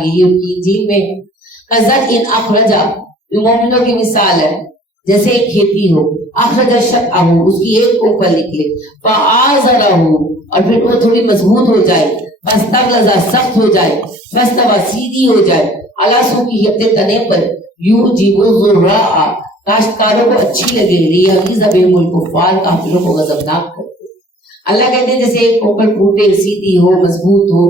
किताब, यही उनकी इंजील में है। कज़त इन अखरजा, मोमिनों की मिसाल है जैसे एक खेती हो, अखरजा शतअहू, उसकी एक कोपल निकले, फआज़रहू, और फिर वो थोड़ी मजबूत हो जाए, फस्तगलज़ा, सख्त हो जाए, फस्तवा, सीधी हो जाए, अला सूकी, अपने तने पर, युजीबु ज़ुर्राअ, काश्तकारों को अच्छी लगे, लियग़ीज़ बिहिमुल कुफ़्फ़ार, काफिरों को गज़बनाक कर दे। अल्लाह कहते हैं जैसे एक कोपल फूटे, सीधी हो, मजबूत हो,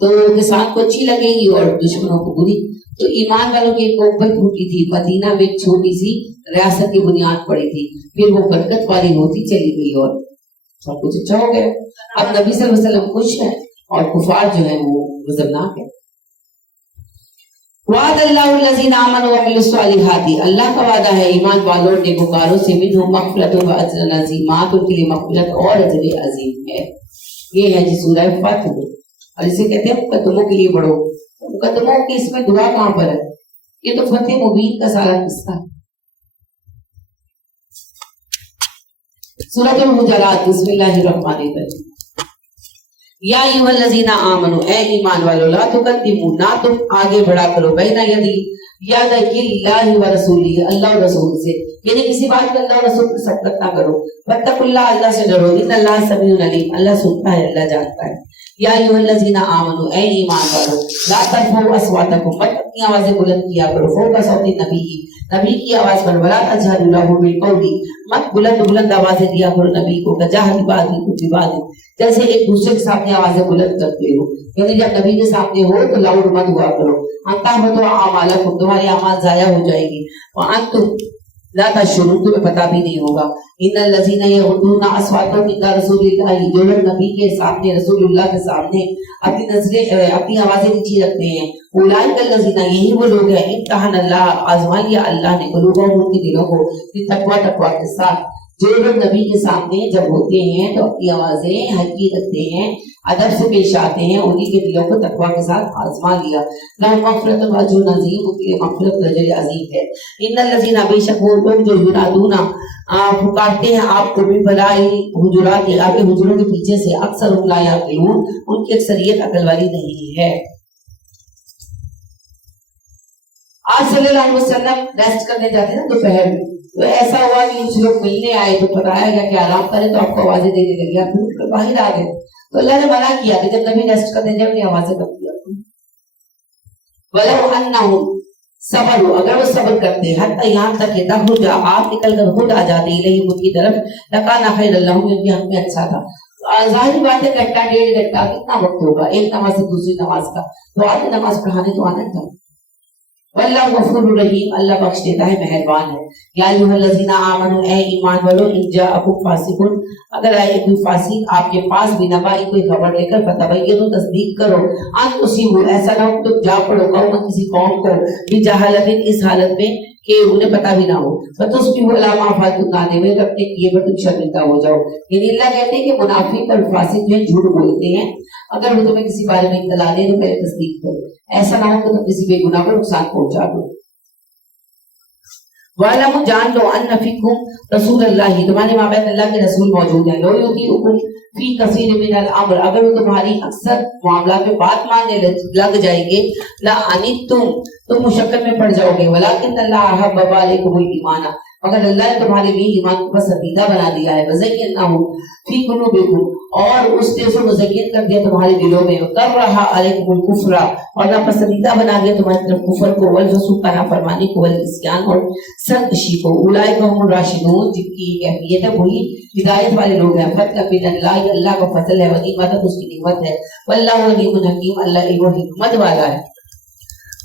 तो किसान को अच्छी लगेगी और दुश्मनों को बुरी। तो ईमान वालों की एक कोपल फूटी थी, मदीना में एक छोटी सी रियासत की बुनियाद पड़ी थी, फिर वो बरकत वाली होती चली गई और सब कुछ अच्छा हो गया। अब नबी सल्लल्लाहु अलैहि वसल्लम खुश हैं और कुफार जो है वो गज़बनाक है। वादल्लाहुल्लज़ीना आमनू व अमिलुस सालिहाति, अल्लाह का वादा है ईमान वालों नेकोकारों से, मिनहुम मग़फ़िरतुन व अज्रुन अज़ीम, तो उनके लिए मग़फ़िरत और अजर अजीम है। ये है जी सूरह फतह, और इसे कहते हैं मुकद्दमों के लिए बढ़ो। मुकद्दमों की इसमें दुआ कहाँ पर है? ये तो फतेह मुबीन का सारा किस्सा। सूरह हुजरात, बिस्मिल्लाहिर्रहमानिर्रहीम। या अय्युहल्लज़ीना आमनू, ए ईमान वालों, ला तुक़द्दिमू, ना तुम आगे बढ़ा करो, बैना यदिल्लाहि व रसूलिही, अल्लाह और रसूल से, यानी किसी बात पे अल्लाह और रसूल की सबकत ना करो। वत्तकुल्लाह, अल्लाह से डरो, इन्नल्लाह समीउन अलीम, अल्लाह सुनता है, अल्लाह जानता है। या अय्युहल्लज़ीना आमनू, ए ईमान वालों, ला तर्फ़ऊ अस्वातकुम, मत अपनी आवाजें बुलंद किया करो, फ़ौक़ सौति नबी की आवाज पर, वला तजहरू लहू बिलक़ौली, मत बुलंद आवाजें दिया करो नबी को, कजहरि बादिकुम बिबाद, जैसे एक दूसरे के सामने आवाजें बुलंद करते हो, यानी जब नबी के सामने हो तो लाउड मत हुआ करो। अंतहबतु आमालकुम, तुम्हारी अमाल जाया हो जाएगी, व अंतुम ला तशउरून, तुम्हें पता भी नहीं होगा। इन्नल्लज़ीना यग़ुद्दूना अस्वातहुम इंदा रसूलिल्लाहि, जो लोग नबी के सामने, रसूलुल्लाह के सामने अपनी नजरें, अपनी आवाजें नीची रखते हैं, उलाइकल्लज़ीना, यही वो लोग हैं, इम्तहनल्लाह, आज़मा लिया अल्लाह ने, क़ुलूबहुम, उनके दिलों को, तक़वा के साथ। जो लोग नबी के सामने जब होते हैं तो अपनी आवाजें हल्की रखते हैं, अदब से पेश आते हैं, उन्हीं के दिलों को तकवा के साथ आजमा लिया। लहुम मग़फ़िरतुन व अज्रुन अज़ीम, उनके लिए मग़फ़िरत व अजर अज़ीम है। इन्नल्लज़ीना, बेशक वो लोग जो युनादूना, पुकारते हैं आपको, भी बलाई हुजुरात, आपके हुजूरों के पीछे से, अक्सर ला याक़िलून, उनकी अक्सरियत अकल वाली नहीं है। आज सल्लल्लाहु अलैहि वसल्लम रेस्ट करने जाते हैं दोपहर में, तो ऐसा हुआ कि कुछ लोग मिलने आए तो बताया गया कि आराम करें, तो आपको आवाजें देने लगी, आप फिर बाहर आ गए, तो अल्लाह ने मना किया कि जब नबी रेस्ट करने जाए अपनी आवाजें कम किया करो। वलौ अन्नहुम सबरू, अगर वो सब्र करते हत्ता यहाँ तक कि तखरुजा, आप निकल कर खुद आ जाते इलैहिम, उनकी तरफ, लकाना खैरल लहुम, ये हक में अच्छा था। जाहिर बात है घंटा डेढ़ घंटा कितना वक्त होगा एक नमाज से दूसरी नमाज का, तो आधी नमाज पढ़ाने तो आना था। वल्लाहु गफूरुर रहीम, अल्लाह बख्श देता है, मेहरबान है। या अय्युहल्लज़ीना आमनू, ए ईमान वालों, इन जाअकुम फासिकुन, अगर आए कोई फासिक आपके पास बिनबाई, कोई खबर लेकर, फतबय्यनु, तस्दीक करो, अन तुसीबू, ऐसा ना हो तुम जा पड़ो कौम, किसी कौम को, बिजहालतिन, इस हालत में कि उन्हें पता भी ना हो, फतुस्बिहू अला मा फअलतुम नादिमीन, अपने किए पर तुम शर्मिंदा हो जाओ। यानी अल्लाह कहते हैं कि मुनाफिक और फासिक जो झूठ बोलते हैं, अगर वो तुम्हें किसी बारे में इत्तला दे तो पहले तस्दीक करो, ऐसा ना हो कि तुम किसी बेगुनाह को नुकसान पहुंचा दो। वालमु, जान लो, अन्न फीकुम रसूलुल्लाह, तुम्हारे माबैन अल्लाह के रसूल मौजूद हैं, लो युतीउकुम फी कसीर मिनल अम्र, अगर वो तुम्हारी अक्सर मामला में बात मानने लग जाएंगे, ला अनितुम, तुम मुशक्कत में पड़ जाओगे, वलाकिन अल्लाह हब्बा अलैकुमुल ईमान, मगर अल्लाह ने तुम्हारे लिए ईमान को पसंदीदा बना दिया है, वज़य्यनहु फी कुलूबिकुम, और उसने उसे मुज़य्यन कर दिया तुम्हारे दिलों में, करहा अलैकुमुल कुफ्रा, और नापसंदीदा बना दिया तुम्हारी तरफ कुफ्र को, वल फसूक, नाफरमानी को, वल इस्यान, और सरकशी को। उलाइका हुमुर राशिदून, जिनकी कैफियत है वही हिदायत वाले लोग हैं। फतह बिल्लाह, अल्लाह का फजल है, वनीमत, उसकी निमत है, वल्लाहु अलीमुन हकीम, अल्लाह इल्म हिकमत वाला है।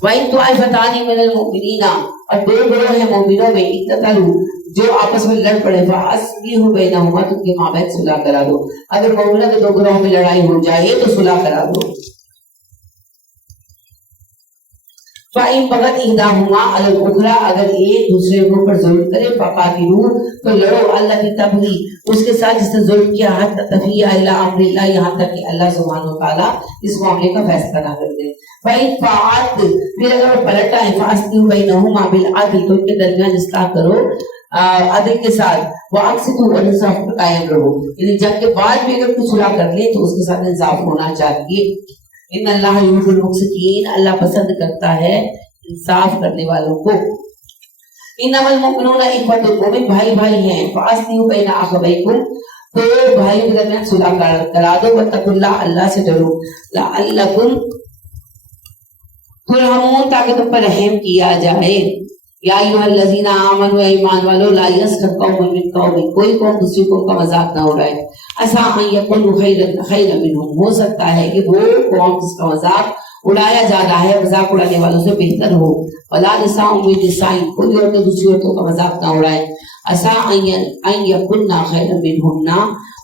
वहीं ताइफतानी मिनल मुमिनीना, और दो गिरोह हैं मोमिनों में, इक्ततलू, जो आपस में लड़ पड़े, फअस्लिहू बैनहुमा, तो उनके माबैन सुलह करा दो। अगर मोमिनों के दो गिरोह में लड़ाई हो जाए तो सुलह करा दो। फ़इन बगत इहदाहुमा अलल उखरा, अगर एक दूसरे के ऊपर जुल्म करे, फकातिलू, तो लड़ो, अल्लती तबगी, उसके साथ जिसने जुल्म किया, हत्ता तफिया इला अम्रिल्लाह, यहाँ तक कि अल्लाह सुब्हानहू व तआला इस मामले का फैसला ना कर दे। फ़इन फ़अत, फिर अगर वो पलट आए, फ़अस्लिहू बैनहुमा बिल अदल, तो उनके दरमियान इस्लाह करो अदल के साथ, वअक़सितू, और इंसाफ पर कायम रहो, यानी जंग के बाद भी अगर कुछ सुलह कर ले तो उसके साथ इंसाफ होना चाहिए। इन अल्लाह युहिब्बुल मुक़्सितीन, अल्लाह पसंद करता है इंसाफ करने वालों को। इन्नमल मुमिनूना इख्वतुन, मोमिन भाई भाई हैं। फास्लिहू बैना अखवैकुम, तो भाइयों के दरमियान सुलह करा दो। वत्तकुल्लाह, अल्लाह से डरो। लअल्लकुम तुरहमून, ताकि तुम पर रहम किया जाए। या अय्युहल्लज़ीना आमनू, ऐ ईमान वालों, ला यस्खर कौमुन मिन कौमिन, कोई कौम दूसरी कौम का मजाक ना उड़ाए। असा अन यकुनु खैरन मिनहुम, हो सकता है कि वो कौम जिसका मजाक उड़ाया जा रहा है मजाक उड़ाने वालों से बेहतर हो। वला निसाउन मिन निसाइन, कोई औरतें दूसरी औरतों का मजाक ना उड़ाए। असा अन यकुन्ना खैरन मिनहुन्ना,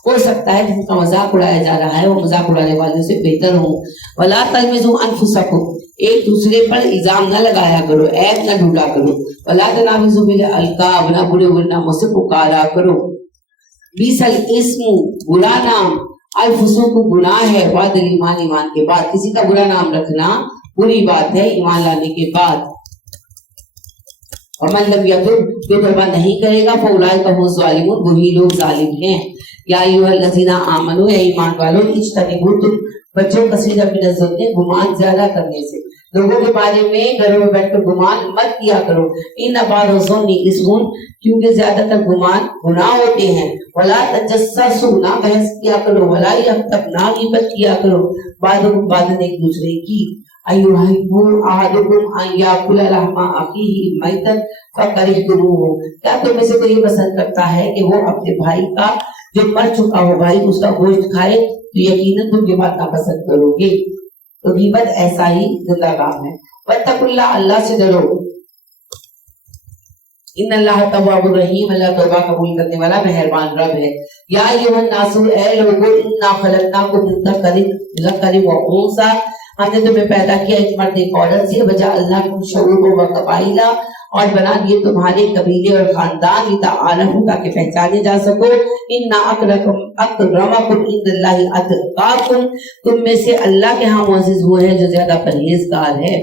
हो सकता है जिनका मजाक उड़ाया जा रहा है वो मजाक उड़ाने वालों से बेहतर हो। वला तलमिजू अनफुसकुम, एक दूसरे पर इल्जाम न लगाया करो, ऐब न ढूंढा करो। वला तनाबिजू बिल अलकाब, न बुरे बुरे नामों से पुकारा करो। बिसल इस्मु, बुरा नाम, अल फुसूक, गुनाह है, बाद ईमान, ईमान के बाद। किसी का बुरा नाम रखना बुरी बात है ईमान लाने के बाद। और मन लब यतुब, जो तौबा नहीं करेगा फौलाइका हुम ज़ालिमून, वही लोग जालिम हैं। या अय्युहल्लज़ीना आमनू, ऐ ईमान वालों, इज्तनिबू, तुम बच्चों कसीरा मिन ज़न्नि, गुमान ज्यादा करने से। लोगों के बारे में घरों में बैठकर गुमान मत किया करो। इन बार ज़न्नि इस्मुन, क्योंकि ज्यादातर गुमान गुनाह होते हैं। वला तजस्ससू, ना बहस किया करो। वला यग़्तब, ना ग़ीबत किया करो। बादुकुम, बादन एक दूसरे की। अयुहिब्बु अहदुकुम अन याकुला लहमा अखीही मैतन फकरिहतुमूहु, क्या तुम में से कोई पसंद करता है कि वो अपने भाई का जो मर चुका हो भाई उसका गोश्त खाए, तो यकीनन तुम ये बात नापसंद करोगे। तो गीबत ऐसा ही जिंदा काम है। वत्तकुल्लाह, अल्लाह से डरो। इन्नल्लाह तव्वाबुर रहीम, अल्लाह तौबा कबूल करने वाला मेहरबान रब है। या अय्युहन नासु, ऐ लोगों, इन्ना खलक़नाकुम मिन ज़करिन व उन्सा, हमने तुम्हें पैदा किया एक मर्द एक औरत से। वजअलनाकुम शुऊबन व क़बाइला, और बना दिए तुम्हारे कबीले और खानदान, लितआरफू, ताकि पहचाने जा सको। इन्ना अक्रमकुम इंदल्लाहि अतकाकुम, तुम में से अल्लाह के यहाँ मुअज़्ज़िज़ वो है जो ज्यादा परहेजगार है।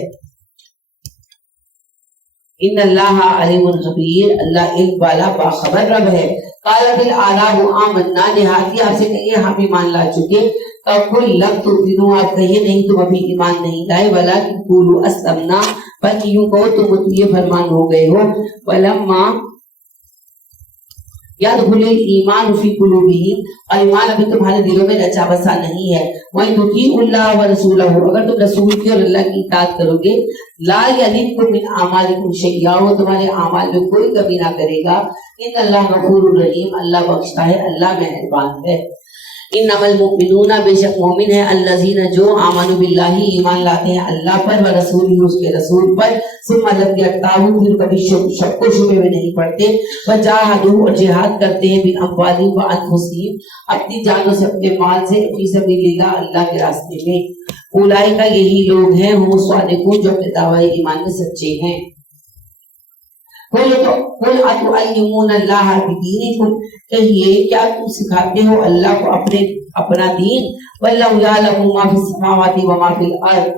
इन्नल्लाह अलीमुन खबीर, अल्लाह इल्म वाला बाखबर रब है। कालतिल आराबु आमन्ना, देहाती आपसे कहिए हम ईमान ला चुके। कुल लग तुमिनु, आप कहिए नहीं तुम अभी ईमान नहीं लाए। वला कुलू अस्लमना, पर यूं कहो तुम मुतमिन फरमान हो गए हो। वलम्मा यदखुलुल ईमान फी कुलूबिहिम, और ईमान अभी तुम्हारे दिलों में रचा बसा नहीं है। वइन तुतीउल्लाह व रसूलहू, अगर तुम रसूल की और अल्लाह की इताअत करोगे। ला यलिकुम मिन आमालिकुम शैया, वो तुम्हारे आमाल में कोई कमी ना करेगा। इन्नल्लाह गफूरुर रहीम, अल्लाह बख्शता है, अल्लाह मेहरबान है। इन्नमल मुमिनूना, बेशक मोमिन है, अल्लज़ीना, जो आमनु बिल्लाही, ईमान लाते हैं अल्लाह पर, व रसूली, उसके रसूल पर। सुम्मा लम यर्ताबू, फिर कभी शक को शुबे में नहीं पड़ते। व जाहदू, और जिहाद करते हैं, बिन अम्वालिहिम व अनफुसिहिम, अपनी जानों से अपने माल से, फी सबीलिल्लाह, अल्लाह के रास्ते में। उलाइका, यही लोग हैं, हुम स्वादिकून, जो अपने दावे ईमान में सच्चे हैं। कुल अतुअल्लिमूनल्लाह बिदीनिकुम, कहिए क्या तुम सिखाते हो अल्लाह को अपना दीन। वल्लाहु यअलमु मा फिस समावाति व मा फिल अर्द,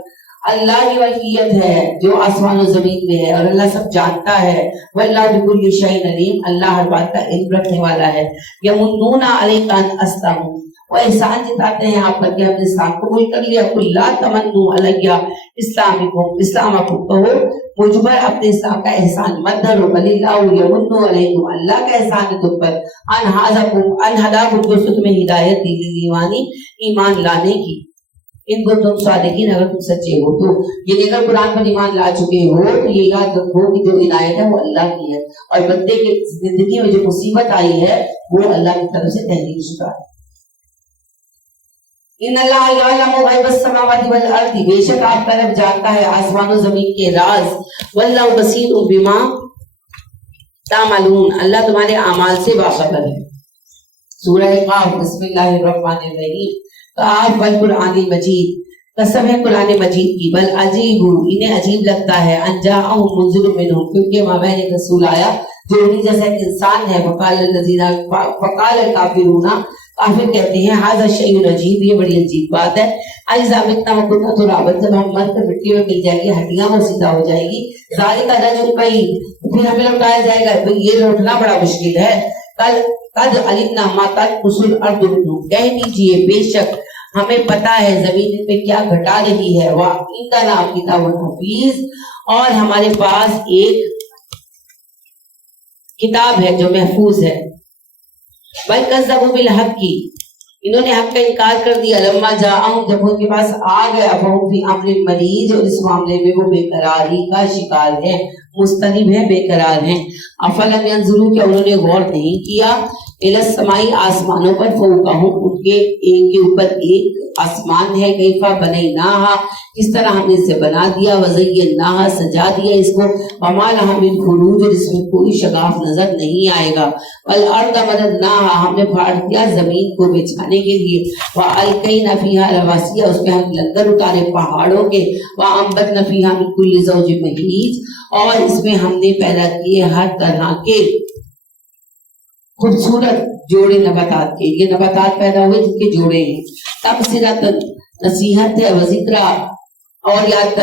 अल्लाह की वलीयत है जो आसमान और जमीन में है, और अल्लाह सब जानता है। वल्लाहु बिकुल्लि शैइन अलीम, अल्लाह हर बात का इल्म रखने वाला है। यमुन्नूना अलैका अन अस्लमू, वो एहसान जताते हैं आप पर कि हमने इस्लाम कबूल कर लिया। कुल ला तमन्नू अलैया इस्लामकुम, इस्लामकुम, कहो मुझ पर अपने इस्लाम का एहसान मत धरो। बलिल्लाहु यमुन्नु अलैकुम, अल्लाह का एहसान है तुम पर। अन हदाकुम, जो तुम्हें हिदायत दी ईमानी, ईमान लाने की। इनको तुम सादिकीन, अगर तुम सच्चे हो तो। ये अगर कुरान पर ईमान ला चुके हो तो ये याद रखो कि जो इनायत है वो अल्लाह की है, और बंदे की जिंदगी में जो मुसीबत आई है वो अल्लाह की तरफ से तहरीर शुदा है। इन्नल्लाह यअलमु गैबस समावाति वल अर्दी, बेशक आपका रब जानता है आसमान और जमीन के राज। वल्लाहु बसीरुम बिमा तामलून, अल्लाह तुम्हारे अमाल से बाखबर है। सूरह काफ, बिस्मिल्लाहिर रहमानिर रहीम। काफ वल कुरानिल मजीद, कसम है कुरान मजीद की। बल अजीबु, इन्हें अजीब लगता है। अनजाअहुम मुनज़िरुम मिनहुम, क्योंकि माबैन एक रसूल आया जो उन्हीं जैसा एक इंसान है। फकाल काफिरूना, काफिर कहते हैं हाज़ा शैउन अजीब, ये बड़ी अजीब बात है। अइज़ा मितना व कुन्ना तुराबन, जब हम मर कर मिट्टी में मिल जाएंगे, हड्डियां वो सीधा हो जाएगी। ज़ालिका रजुल बईद, फिर हमें लौटाया जाएगा, ये लौटना बड़ा मुश्किल है। कल कद अलिमना मा तनकुसुल अर्दु मिन्हुम, कह दीजिए बेशक ہمیں پتا ہے زمین میں کیا گھٹا رہی ہے، وَعِندَنَا کتاب الحفیظ، اور ہمارے پاس ایک کتاب ہے جو محفوظ ہے۔ بل کذبوا بالحق، انہوں نے حق کا انکار کر دیا، لما جاءہم، جب ان کے پاس آ گیا، فہم فی امر مریض، اور اس معاملے میں وہ بے قراری کا شکار ہے، مضطرب ہے، بے قرار ہیں۔ افلم ینظروا، کہ انہوں نے غور نہیں کیا، الی السماء، آسمانوں پر، فوقہم، ان کے اوپر ایک آسمان ہے، کیفا بنیناہا، کس طرح ہم نے اسے بنا دیا، وزیناہا، سجا دیا اس کو، وما لہا من فروج، اور اس میں کوئی شگاف نظر نہیں آئے گا، والارض مددناہا، ہم نے پھاڑ دیا زمین کو بچھانے کے لیے، والقینا فیہا رواسیہ، اس پہ ہم لنگر اتارے پہاڑوں کے، وانبتنا فیہا من کل زوج بہیج، اور اس میں ہم نے پیدا کیے ہر طرح کے خوبصورت جوڑے نباتات کے، یہ نباتات پیدا ہوئے جن کے جوڑے ہیں، تبصرۃ، نصیحت ہے، وذکرہ، اور یاد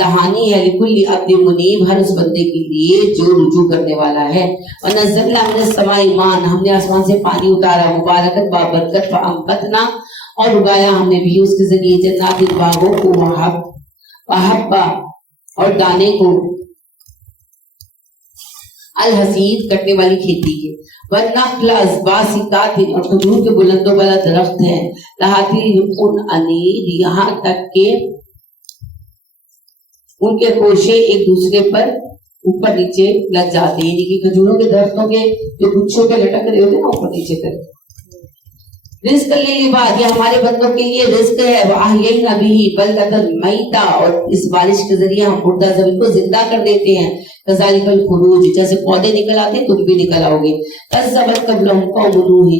دہانی ہے، لکل عبد منیب، ہر اس بندے کے لیے جو رجوع کرنے والا ہے۔ ونزلنا من السماء ماء، ہم نے آسمان سے پانی اتارا، مبارکت، بابرکت، فانبتنا، اور اگایا ہم نے بھی اس کے ذریعے جنات، باغوں کو، وحبا، اور دانے کو، الحسید، کٹنے والی کھیتی کے، والنخل باسقات، اور کھجور کے بلند و بالا درخت ہیں، لہاتی انید، یہاں تک کہ ان کے کوشے ایک دوسرے پر اوپر نیچے لگ جاتے ہیں، یعنی کہ کھجوروں کے درختوں کے جو گچھوں کے لٹک رہے ہوتے ہیں نا اوپر نیچے کر، رزق للعباد، یہ ہمارے بندوں کے لیے رزق ہے، وَأَحْيَيْنَا بِهِ بَلْدَةً مَيْتًا، اور اس بارش کے ذریعے ہم مردہ زمین کو زندہ کر دیتے ہیں، كَذَلِكَ الْخُرُوجُ، جیسے پودے نکل آتے ہیں تم بھی نکل آؤ گے، كَذَّبَتْ قَبْلَهُمْ قَوْمُ نُوحٍ،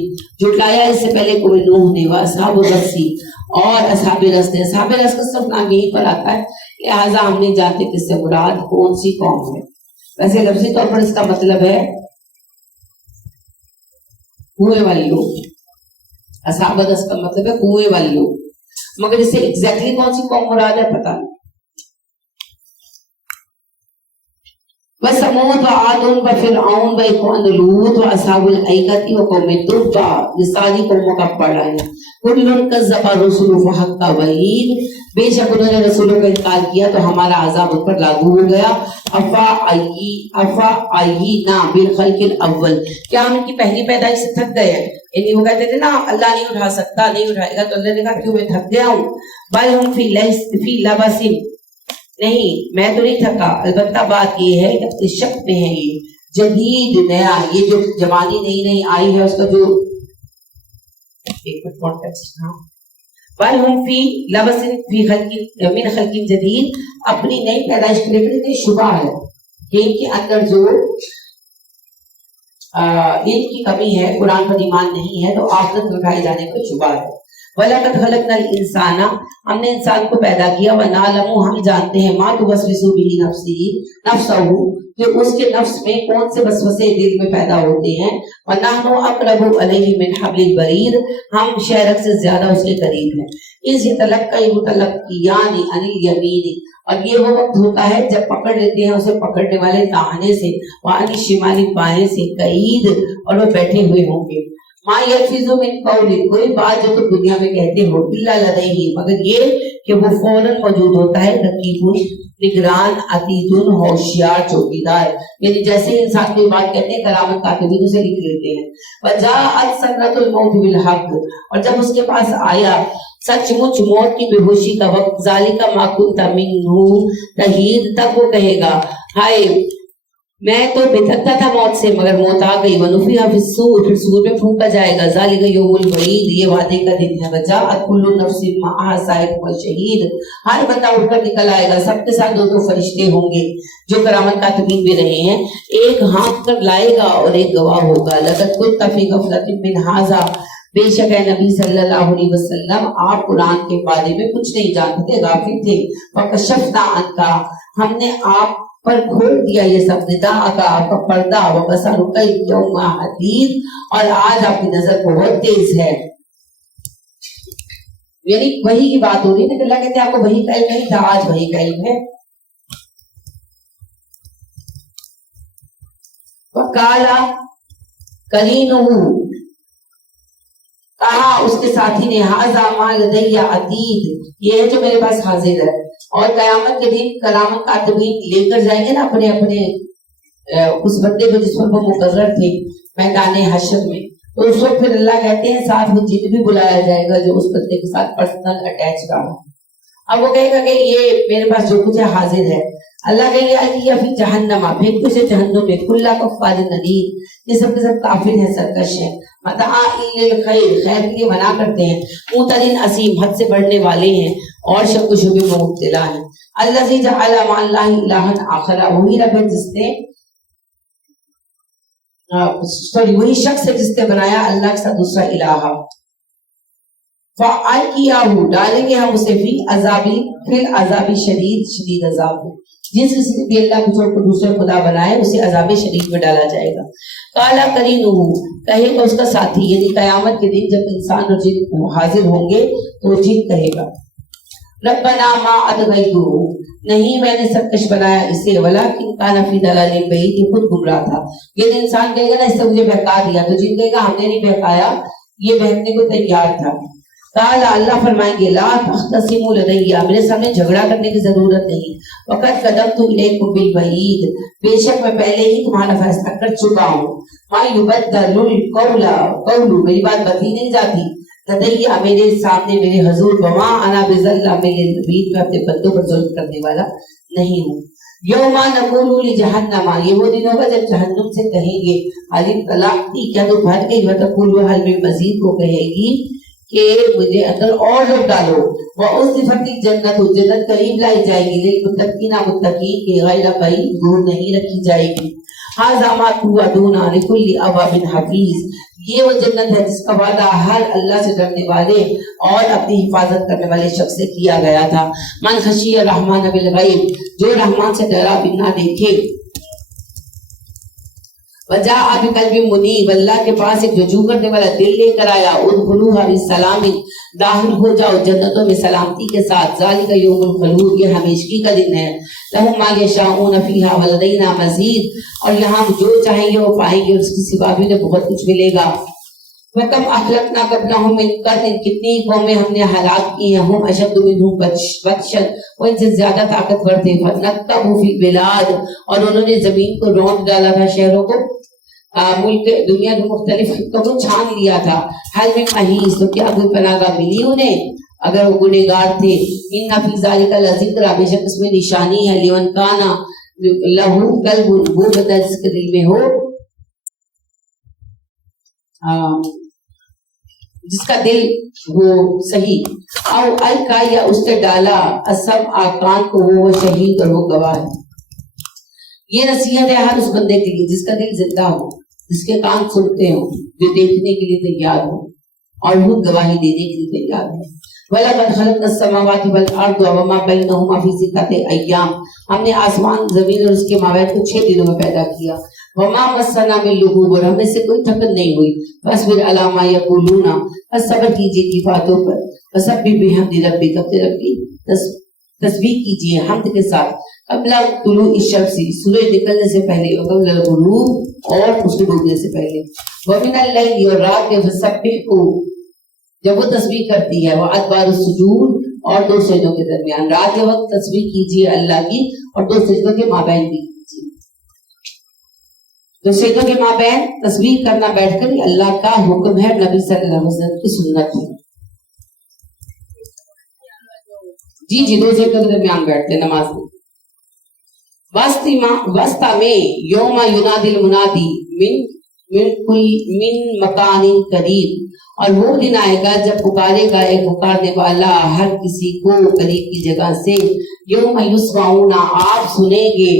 جھٹلایا اس سے پہلے قوم نوح نے، وَأَصْحَابُ الرَّسِّ، اور اصحاب رس نے، اصحاب رس کا صرف نام یہیں پر آتا ہے، لہٰذا ہم نہیں جانتے کس سے مراد کون سی قوم ہے، ویسے لفظی طور پر اس کا مطلب ہے کنویں والے لوگ، اصحاب رس کا مطلب ہے کنویں والے لوگ، مگر اس سے ایگزیکٹلی کون سی قوم مراد ہے پتہ نہیں۔ وَثَمُودَ وَعَادٌ وَفِرْعَوْنُ وَإِخْوَانُ لُوطٍ وَأَصْحَابُ الْأَيْكَةِ وَقَوْمُ تُبَّعَ، یہ ساری قوموں کا پڑھا ہے۔ كُلٌّ كَذَّبَ الرُّسُلَ فَحَقَّ وَعِيدِ، بے شک انہوں نے رسولوں کا انکار کیا تو ہمارا عذاب ان پر لاگو ہو گیا۔ افعینا بالخلق الاول، کیا ہم ان کی پہلی پیدائش سے تھک گئے ہیں؟ یعنی وہ کہتے تھے نا اللہ نہیں اٹھا سکتا، نہیں اٹھائے گا، تو اللہ نے کہا کیوں میں تھک گیا ہوں۔ بل ہم فی لبس، نہیں میں تو نہیں تھکا، البتہ بات یہ ہے کہ اپنے شک میں ہے، یہ جدید نیا، یہ جو جوانی نئی نئی آئی ہے اس کا جو ایک کانٹیکسٹ تھا، بل ہم فی لبس فی خلق من خلق جدید، اپنی نئی پیدائش کے لے کر شبہ ہے کہ ان کے اندر جو علم کی کمی ہے، قرآن پر ایمان نہیں ہے، تو آخرت میں اٹھائے جانے کا شبہ ہے۔ وَلَقَدْ خَلَقْنَا الْإِنسَانَ، ہم نے انسان کو پیدا کیا، وَنَعْلَمُ، ہم جانتے ہیں، مَا تُوَسْوِسُ بِهِ نَفْسُهُ، کہ اس کے نفس میں کون سے وسوسے دل میں پیدا ہوتے ہیں، وَنَحْنُ أَقْرَبُ إِلَيْهِ مِنْ حَبْلِ الْوَرِيدِ، ہم شہرک سے زیادہ اس کے قریب ہیں۔ اِذْ يَتَلَقَّى الْمُتَلَقِّيَانِ عَنِ الْيَمِينِ، اور یہ وہ وقت ہوتا ہے جب پکڑ لیتے ہیں اسے پکڑنے والے داہنے سے، وَعَنِ الشِّمَالِ بائیں سے، قعید، اور وہ بیٹھے ہوئے ہوں گے۔ ما یلفظ من قول، کوئی بات جو تم دنیا میں کہتے ہو، الا لدیہ، مگر یہ کہ وہ فوراً موجود ہوتا ہے، رقیب، نگران، عتید، ہوشیار، چوکیدار، یعنی جیسے انسان کوئی بات کہتے ہیں کرامت کاتبین اسے لکھ لیتے ہیں۔ وجاءت سکرۃ الموت بالحق، اور جب اس کے پاس آیا سچ مچ موت کی بے ہوشی کا وقت، ذالک ما کنت منہ تحید، تب وہ کہے گا ہائے میں تو بھٹکتا تھا موت سے، مگر موت آ گئی۔ ونفخ فی الصور، پھر صور میں پھونکا جائے گا، ذالک یوم الوعید، یہ وعدے کا دن ہے۔ وجاءت کل نفس معها سائق و شہید، ہر بندہ اٹھ کر نکل آئے گا، سب کے ساتھ دو فرشتے ہوں گے جو کرامت کاتبین بھی رہے ہیں، ایک ہانک کر لائے گا اور ایک گواہ ہوگا۔ لقد كنت فی غفلۃ من ھذا، بے شک ہے نبی صلی اللہ علیہ وسلم آپ قرآن کے بارے میں کچھ نہیں جانتے تھے، غافل تھے۔ فکشفنا عنک، ہم نے آپ پر کھول دیا یہ سب، نداءک، آپ کا پردہ، وبصرک اليوم حدید، اور آج آپ کی نظر بہت تیز ہے۔ یعنی وحی کی بات ہو رہی ہے کہ اللہ کہتے ہیں آپ کو وحی کا علم نہیں تھا، آج وحی کا علم ہے۔ وقال قرینہ، کہا اس کے ساتھی نے ھذا ما لدی عتید، یہ ہے جو میرے پاس حاضر ہے. اور قیامت کے دن کلام کاتبین لے کر جائیں گے نا اپنے اپنے اس بندے کو جس پر وہ مقرر تھے میدان حشر میں، تو اس وقت پھر اللہ کہتے ہیں ساتھ وہ جن بھی بلایا جائے گا جو اس بندے کے ساتھ پرسنل اٹیچ رہا. اب وہ کہے گا کہ یہ میرے پاس جو کچھ ہے حاضر ہے. اللہ کہے گا کہ فی جہنم، پھر کچھ جہنم میں کلا کفار ندیم، یہ سب کے سب کافر ہیں، سرکش ہیں، متعاء للخیر، خیر کے لیے منع کرتے ہیں، معتدٍ اثیم، حد سے بڑھنے والے ہیں اور شک و شبہ میں مبتلا ہیں. الذی جعل مع اللہ الہا آخر، وہی رب ہے جس نے وہی شخص ہے جس نے بنایا اللہ کے ساتھ دوسرا الہ. فَأَلْقِيَاهُ، ڈالیں گے ہم اسے فی العذاب شدید، شدید عذاب میں. جس کسی نے اللہ کو چھوڑ کر دوسرے خدا بنائے اسے عذاب شدید میں ڈالا جائے گا. قَالَ قَرِينُهُ، کہے گا اس کا ساتھی، یعنی قیامت کے دن جب انسان اور جن حاضر ہوں گے تو جن کہے گا ربنا ما اطغیتہ، نہیں میں نے سرکش بنایا اسے، ولکن کان فی ضلال بعید، یہ خود گمراہ تھا. یہ انسان کہے گا نا اس نے مجھے بہکا دیا، تو جن کہے گا ہم نے نہیں بہکایا، یہ بہکنے کو تیار تھا. قال، اللہ فرمائیں گے لا تختصموا لدی، میرے سامنے جھگڑا کرنے کی ضرورت نہیں. وقد قدمت الیکم بالوعید، بے شک میں پہلے ہی تمہارا فیصلہ کر چکا ہوں. ما یبدل القول، میری بات بدلی نہیں جاتی. لدی، میرے سامنے میرے حضور، وما انا بظلام للعبید، میں اپنے بندوں پر ظلم کرنے والا نہیں ہوں. یوم نقول لجہنم، یہ وہ دن ہوگا جب جہنم سے کہیں گے حلیم طلاقتی، کیا تو بھر گئی، وتقول حل من مزید، کو کہے گی کہ مجھے اندر اور لوگ ڈالو. وَأُزْلِفَتِ الْجَنَّةُ، جنت قریب لائی جائے گی، لِلْمُتَّقِينَ، متقین کے، غیر بعید، دور نہیں رکھی جائے گی. هَذَا مَا تُوعَدُونَ لِكُلِّ أَوَّابٍ حَفِيظٍ، یہ وہ جنت ہے جس کا وعدہ ہر اللہ سے ڈرنے والے اور اپنی حفاظت کرنے والے شخص سے کیا گیا تھا. من خشی الرحمن بالغیب، جو رحمان سے ڈرا بنا دیکھے. وجاء بقلب منیب، اللہ کے پاس ایک رجوع کرنے والا دل لے کر آیا. ادخلوها بسلام، داخل ہو جاؤ جنتوں میں سلامتی کے ساتھ. ذالک یوم الخلود، یہ ہمیشگی کا دن ہے. لہم ما یشاءون فیہا ولدینا مزید، اور یہاں جو چاہیں گے وہ پائیں گے، اور اس کی سوا بھی انہیں بہت کچھ ملے گا. وَكَمْ أَهْلَكْنَا قَبْلَهُم مِّن قَرْنٍ، کتنی قومیں ہم نے ہلاک کی ہیں. ہم اشد منہم بطشا، وہ ان سے زیادہ طاقتور تھے. فَنَكَّبُوا فِي الْبِلَادِ، اور انہوں نے زمین کو روند ڈالا تھا، شہروں کو، ملک دنیا کے مختلف خطوں کو چھان لیا تھا. حل من محیص، تو کیا کوئی پناہ گاہ ملی انہیں اگر وہ گنہگار تھے. ان فی ذلک لذکر، بے شک اس میں نشانی ہے. لمن کان لہ قلب، وہ بندہ جس کے دل میں ہو، جس کا دل وہ صحیح. او القا، یا اس نے ڈالا، السمع، کان کو، وہ شہید اور وہ گواہ ہے. یہ نصیحت ہے ہر اس بندے کے لیے جس کا دل زندہ ہو، جس کے کان سنتے ہوں، جو دیکھنے کے لیے تیار ہو اور وہ گواہی دینے کے لیے تیار ہے. وَلَقَدْ خَلَقْنَا السَّمَاوَاتِ وَالْأَرْضَ وَمَا بَيْنَهُمَا فِي سِتَّةِ أَيَّامٍ، ہم نے آسمان، زمین اور اس کے مابین کو 6 دنوں میں پیدا کیا. وَمَا مَسَّنَا مِن لُغُوبٍ، اور ہمیں سے کوئی تھکن نہیں ہوئی. فَاصْبِرْ عَلَىٰ مَا يَقُولُونَ، بس صبر کیجیے کی باتوں پر. وَسَبِّحْ بِحَمْدِ رَبِّكَ، اپنے رب کی تسبیح کیجیے حمد کے ساتھ. قبل طلوع الشمس، سورج نکلنے سے پہلے، وقبل الغروب، اور اس کے ڈوبنے سے پہلے. ومن اللیل، اور رات کے، فسبحہ، جب وہ تسبیح کرتی ہے. وادبار السجود، اور 2 سجدوں کے درمیان. رات کے وقت تسبیح کیجیے اللہ کی، اور 2 سجدوں کے مابین بھی کیجیے. 2 سجدوں کے مابین تسبیح کرنا بیٹھ کر اللہ کا حکم ہے، نبی صلی اللہ علیہ وسلم کی سنت ہے. جی 2 سجدوں کے درمیان بیٹھتے نماز میں. وسطی میں، یوم ینادی المنادی من مکان قریب، اور وہ دن آئے گا جب پکارے گا ایک پکارنے والا ہر کسی کو قریب کی جگہ سے. یوم یسمعون، آپ سنیں گے،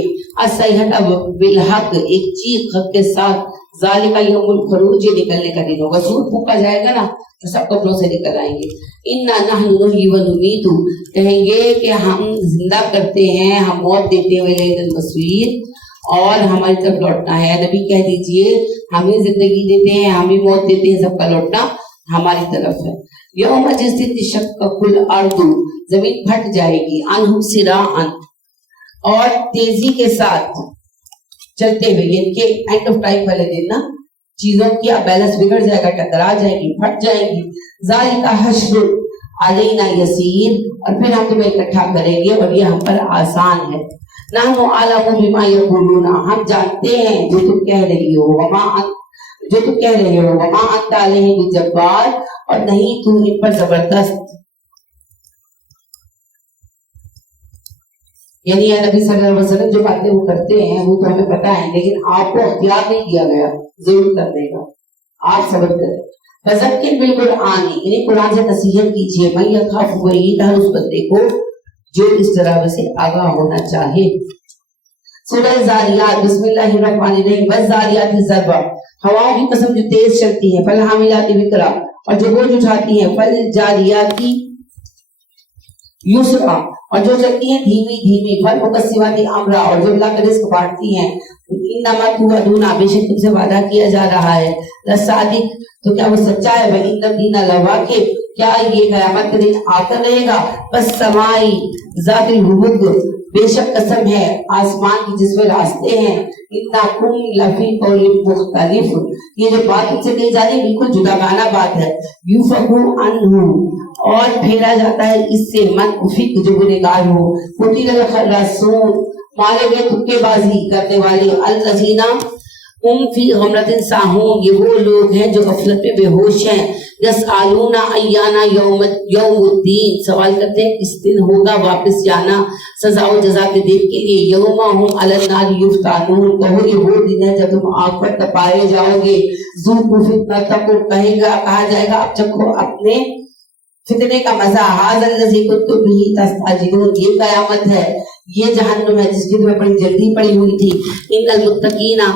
الصیحۃ بالحق، ایک چیخ حق کے ساتھ. ذالک یوم الخروج، یہ نکلنے کا دن ہوگا. سور پھونکا جائے گا نا تو سب کپڑوں سے نکل آئیں گے. انا نحن نحیی و نمیت، کہیں گے کہ ہم زندہ کرتے ہیں، ہم موت دیتے ہوئے الینا المصیر، اور ہماری طرف لوٹنا ہے. نبی کہہ دیجئے ہم ہی زندگی دیتے ہیں، ہم ہی موت دیتے ہیں، سب کا لوٹنا ہماری طرف ہے. یوم جس دن تشقق الارض، زمین پھٹ جائے گی، عنہم سراعا، اور تیزی کے ساتھ چلتے ہوئے، یعنی کہ اینڈ آف ٹائم والے دن نا، चीजों की बैलेंस बिगड़ जाएगा, टकरा जाएगी, फट जाएगी। ज़ालिका हश्र अलैना यसीर, और फिर हम तुम्हें इकट्ठा करेंगे और ये हम पर आसान है। नहनु अअलमु बिमा यक़ूलूना, हम जानते हैं जो तुम कह रही हो, वमा अंता अलैहिम बिजब्बार, और नहीं तू इन पर जबरदस्त। यानी या नबी सल्लल्लाहु अलैहि वसल्लम जो बातें वो करते हैं वो तो हमें पता है, लेकिन आपको अख्तियार नहीं दिया गया जरूर करने का, आप सब्र करें। फज़क्किर बिल कुरआन, यानी कुरान से नसीहत कीजिए, मैं यखाफ वईद, हर उस बंदे को जो इस तरह से आगाह होना चाहे। सूरह ज़ारियात, बिस्मिल्लाहिर्रहमानिर्रहीम, वज़्ज़ारियाति ज़रबा, हवाओं की कसम जो तेज चलती है, फल हामिलाति विकरा, और जो बोझ उठाती है, फल जारियाति युसरा, और जो चलती है धीमी धीमी, फल मुकस्सिमाति अमरा, और जो अल्लाह का रिस्क बांटती हैं। इन्नमा तुअदूना, बेशक तुमसे वादा किया जा रहा है, लसादिक, तो क्या वो सच्चा है? वही दीना लवाके, क्या ये कयामत का दिन आकर रहेगा? बस समाई ज़ातिल हुबुक, बेशक कसम है आसमान की जिसमें रास्ते हैं। इन्ना कुम लफी कौलिन मुख्तलिफ, ये जो बात तुमसे कही जा रही है बिल्कुल जुदागाना बात है। युफकु अन्हु, और फेरा जाता है इससे मन उफिक, जो गुनहगार हो। कुतिल खर्रासून, मारे गए तुक्केबाजी करने वाले। अल-लज़ीना हुम फी गमरतिन साहून, ये वो लोग हैं जो गफलत में बेहोश हैं। यसअलूना अय्याना यौमुद्दीन, सवाल करते हैं किस दिन होगा वापस जाना सजा और जजा के दिन के लिए। यौमा हुम अलन नार युफ्तानून, कहो ये वो दिन है जब तुम आग पर तपाए जाओगे। ज़ूक़ू फितनतकुम, कहा जाएगा अब चखो अपने फितने का मजा। हाज़ल लज़ी कुन्तुम बिही तस्ताजिलून, ये कयामत है, ये जहन्नुम है जिसकी तुम्हें बड़ी जल्दी पड़ी हुई थी। इन्नल मुत्तकीना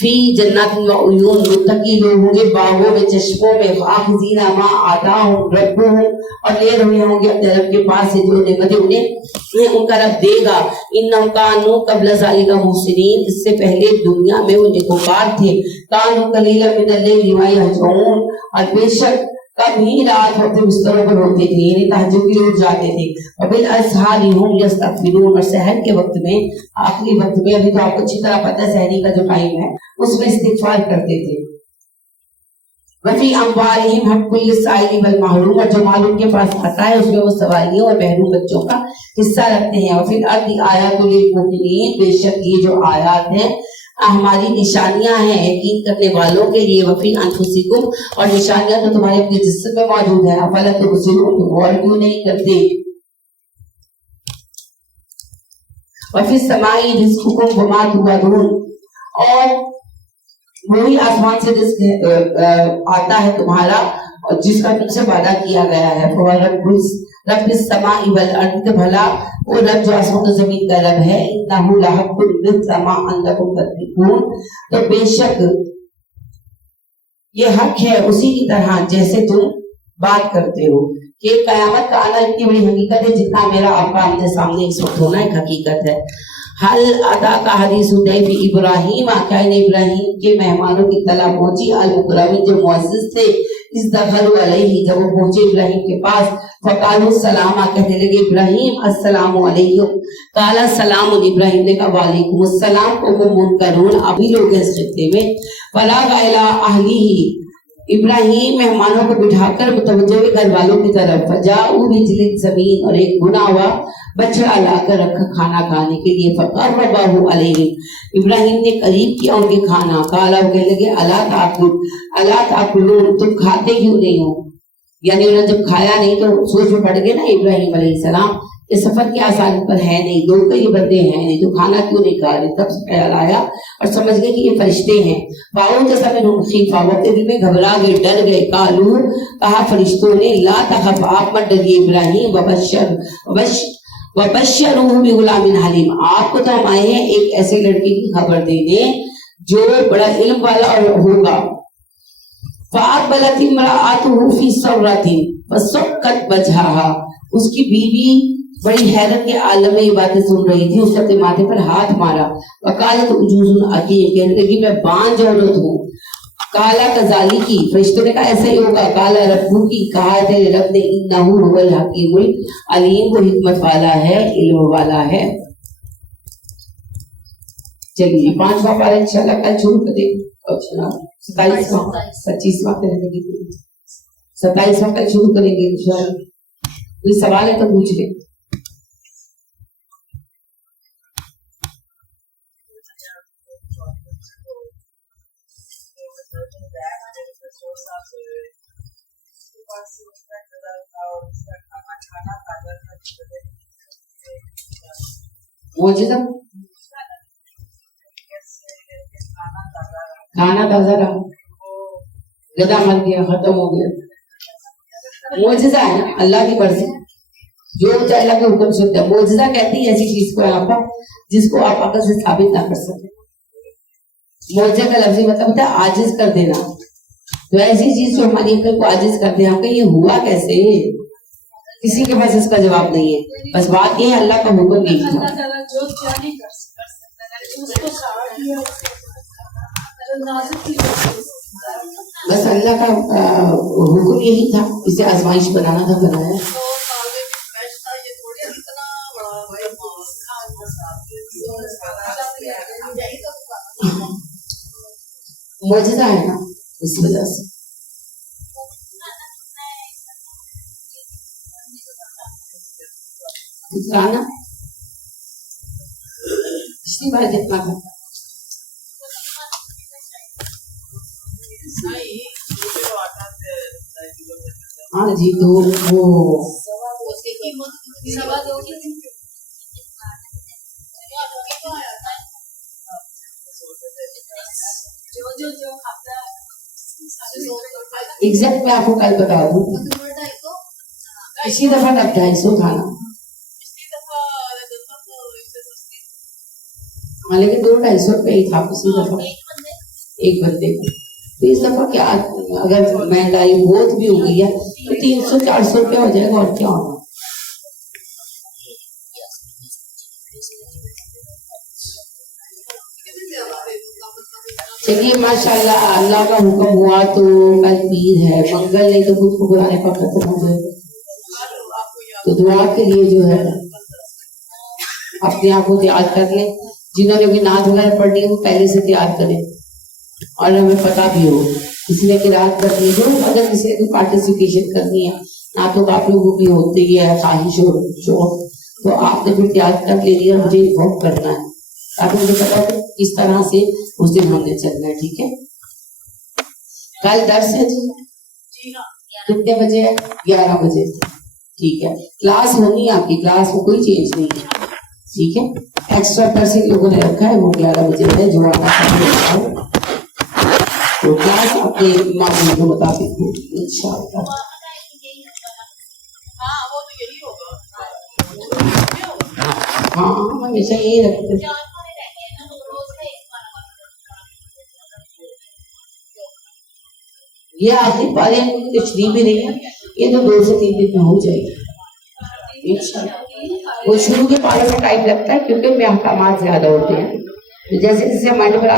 फी जन्नातिन व उयून, मुत्तकी लोग होंगे बागों में, चश्मों में। आखिज़ीना मा आताहुम रब्बुहुम, और ले रहे होंगे अपने रब के पास से जो नेमतें उन्हें उनका रब देगा। इन्नहुम कानू क़ब्ल ज़ालिका मुहसिनीन, इससे पहले दुनिया में वो नेकोकार थे। कानू क़लीलन मिनल लैली मा यहजऊन, और बेशक कभी रात अपने बिस्तरों पर होते थे, यानी तहज्जुद की ओर जाते थे। वबिल असहारी हुम यस्तगफिरून, और सहर के वक्त में, आखिरी वक्त में, अभी तो आपको अच्छी तरह पता है सहरी का जो टाइम है उसमें इस्तिगफार करते थे। वफी अम्वालिहिम हक़्क़ुल लिस्साइल वल महरूम, और जो माल उनके पास आता है उसमें वो सवालियों और महरूम बच्चों का हिस्सा रखते हैं। वफिल अर्दि आयातुल लिल-मुक़िनीन, बेशक ये जो आयात है हमारी निशानियां हैं यकीन करने वालों के लिए। वफी अनफुसिकुम, और निशानियां तो तुम्हारे अपने जिस्म में मौजूद है। अफला तुबसिरून, तुम गौर क्यों नहीं करते? वफी समाई रिज़्कुकुम वमा तुअदून, और वही आसमान से रिज़्क आता है तुम्हारा और जिसका तुमसे वादा किया गया है। रब्बिस समाई वल अर्द, भला वो रब जो आसमान और जमीन का रब है। इन्नहु लहक़्क़ुल मिस्ल अन्नकुम तत्क़ून, तो बेशक ये हक है उसी की तरह जैसे तुम बात करते हो। कि कयामत का आना इतनी बड़ी हकीकत है जितना मेरा आपका अपने सामने इस वक्त होना एक हकीकत है। हल अदा का हदीस दैफ इब्राहिम, क्या इब्राहिम के मेहमानों की तला पहुंची। अल मुकरमीन, जो मुअज़्ज़िज़ थे। इस दखलू अलैहि, जब वो पहुंचे इब्राहिम के पास। फ़क़ालू सलामा, कहने लगे इब्राहिम अस्सलामु अलैकुम। क़ाला सलामुन, इब्राहिम ने कहा वालेकुम अस्सलाम। को मुनकरून, अभी लोग इस खित्ते में। फलागा इला अहलिही, इब्राहिम मेहमानों को बिठाकर मुतवज्जो हुए घर वालों की तरफ। फजाऊ बिजलिन ज़मीन, और एक गुना हुआ बछड़ा लाकर रखा खाना खाने के लिए। फ़क़र्रबहु अलैहिम, इब्राहिम ने करीब किया उनके खाना। काला, वो कहने लगे अला ताकुलून, तुम खाते क्यों नहीं हो? यानी उन्होंने जब खाया नहीं तो सोच में पड़ गए ना इब्राहिम अलैहिस्सलाम, इस सफर के आसान पर है नहीं, दो कई बंदे हैं नहीं, तो खाना क्यों नहीं खा रहे? तब ख्याल आया और समझ गए कि ये फरिश्ते हैं। बाऊ जैसा में खीफा, वो दिल में घबरा गए, डर गए। कालू, कहा फरिश्तों ने, ला तखफ, आप मत डरिए इब्राहिम। वबश्शरूहु बिगुलामिन हलीम, आपको तो हम आए हैं एक ऐसे लड़के की खबर देने जो बड़ा इल्म वाला होगा। फ़अक़बलत इम्रअतुहु फ़ी सर्रतिन फ़सक्कत वजहहा, उसकी बीवी बड़ी हैरत के आलम में ये बातें सुन रही थी। उसने अपने माथे पर हाथ मारा। वकालत उजूजुन अकीम, कहने लगी मैं बांझ औरत हूँ। काला कजाली की, फरिश्तों ने कहा ऐसा ही होगा। काला रब्बू की, कहा तेरे रब ने, इन्नहु हुवल हकीमुल अलीम, वो हिकमत वाला है, इल्म वाला है। चलिए 5वां पारा इंशाअल्लाह कल शुरू करेंगे। अच्छा 27वां 25वां करेंगे, 27वां कल शुरू करेंगे इंशाल्लाह। कोई सवाल है तो पूछ ले। मोजिज़ा खाना ताजा रहा, गधा मर गया, खत्म हो गया। मोजिज़ा है ना, अल्लाह की मर्जी, जो चाहे अल्लाह के हुक्म सुनता है। मोजिज़ा कहती है ऐसी चीज को आप जिसको आप अकल से साबित ना कर सके। मोजिज़ा का लफ्ज़ी मतलब होता है आजिज कर देना। तो ऐसी चीज जो हमारी अकल को आजिज कर दे, हम कहें ये हुआ कैसे, किसी के पास इसका जवाब नहीं है। बस बात ये है अल्लाह का हुक्म नहीं था। बस अल्लाह का हुक्म यही था, इसे आजमाइश बनाना था, बनाया। मौजूदा है ना, इस वजह से खाना पिछली बार जितना था हाँ जी, तो वो एग्जैक्ट मैं आपको कल बता दूं, इसी दफा तब 250 था ना, हाँ लेकिन 200-250 रुपये ही था उसी दफा एक बंदे को। तो इस दफा क्या, अगर महंगाई बहुत भी हो गई है तो 300-400 रुपया हो जाएगा, और क्या होगा। चलिए माशाल्लाह, अल्लाह का हुक्म हुआ तो कल पीर है, मंगल नहीं तो खुद को बुलाने का खत्म हो जाएगा। तो दुआ के लिए जो है अपने आप को तैयार कर ले, जिन्होंने भी नात वगैरह पढ़नी है वो पहले से तैयार करें, और हमें पता भी हो किसी ने किरात करनी हो, अगर किसी ने पार्टिसिपेशन करनी है ना, तो आप लोगों की होती है ख्वाहिश हो शौक, तो आपने भी तैयार कर ले लिया, मुझे इन्फॉर्म करना है ताकि मुझे पता हो किस तरह से उस दिन हमने चलना है। ठीक है, कल दर्स है जी, कितने बजे है? 11 बजे। ठीक है, क्लास होनी है आपकी, क्लास में कोई चेंज नहीं है। ठीक है, एक्स्ट्रा पर्सन लोगों ने रखा है, वो 11 बजे है, जो आना तो क्लास अपने मामले के मुताबिक होगी इंशाअल्लाह। हाँ हमेशा यही रखते हैं। ये आखिरी पारी तशरीह भी नहीं है, ये तो 2 से 3 दिन में हो जाएगी इंशाअल्लाह। वो शुरू के पारे में टाइम लगता है क्योंकि में अहकामात ज्यादा होते हैं, जैसे जैसे हमारे पर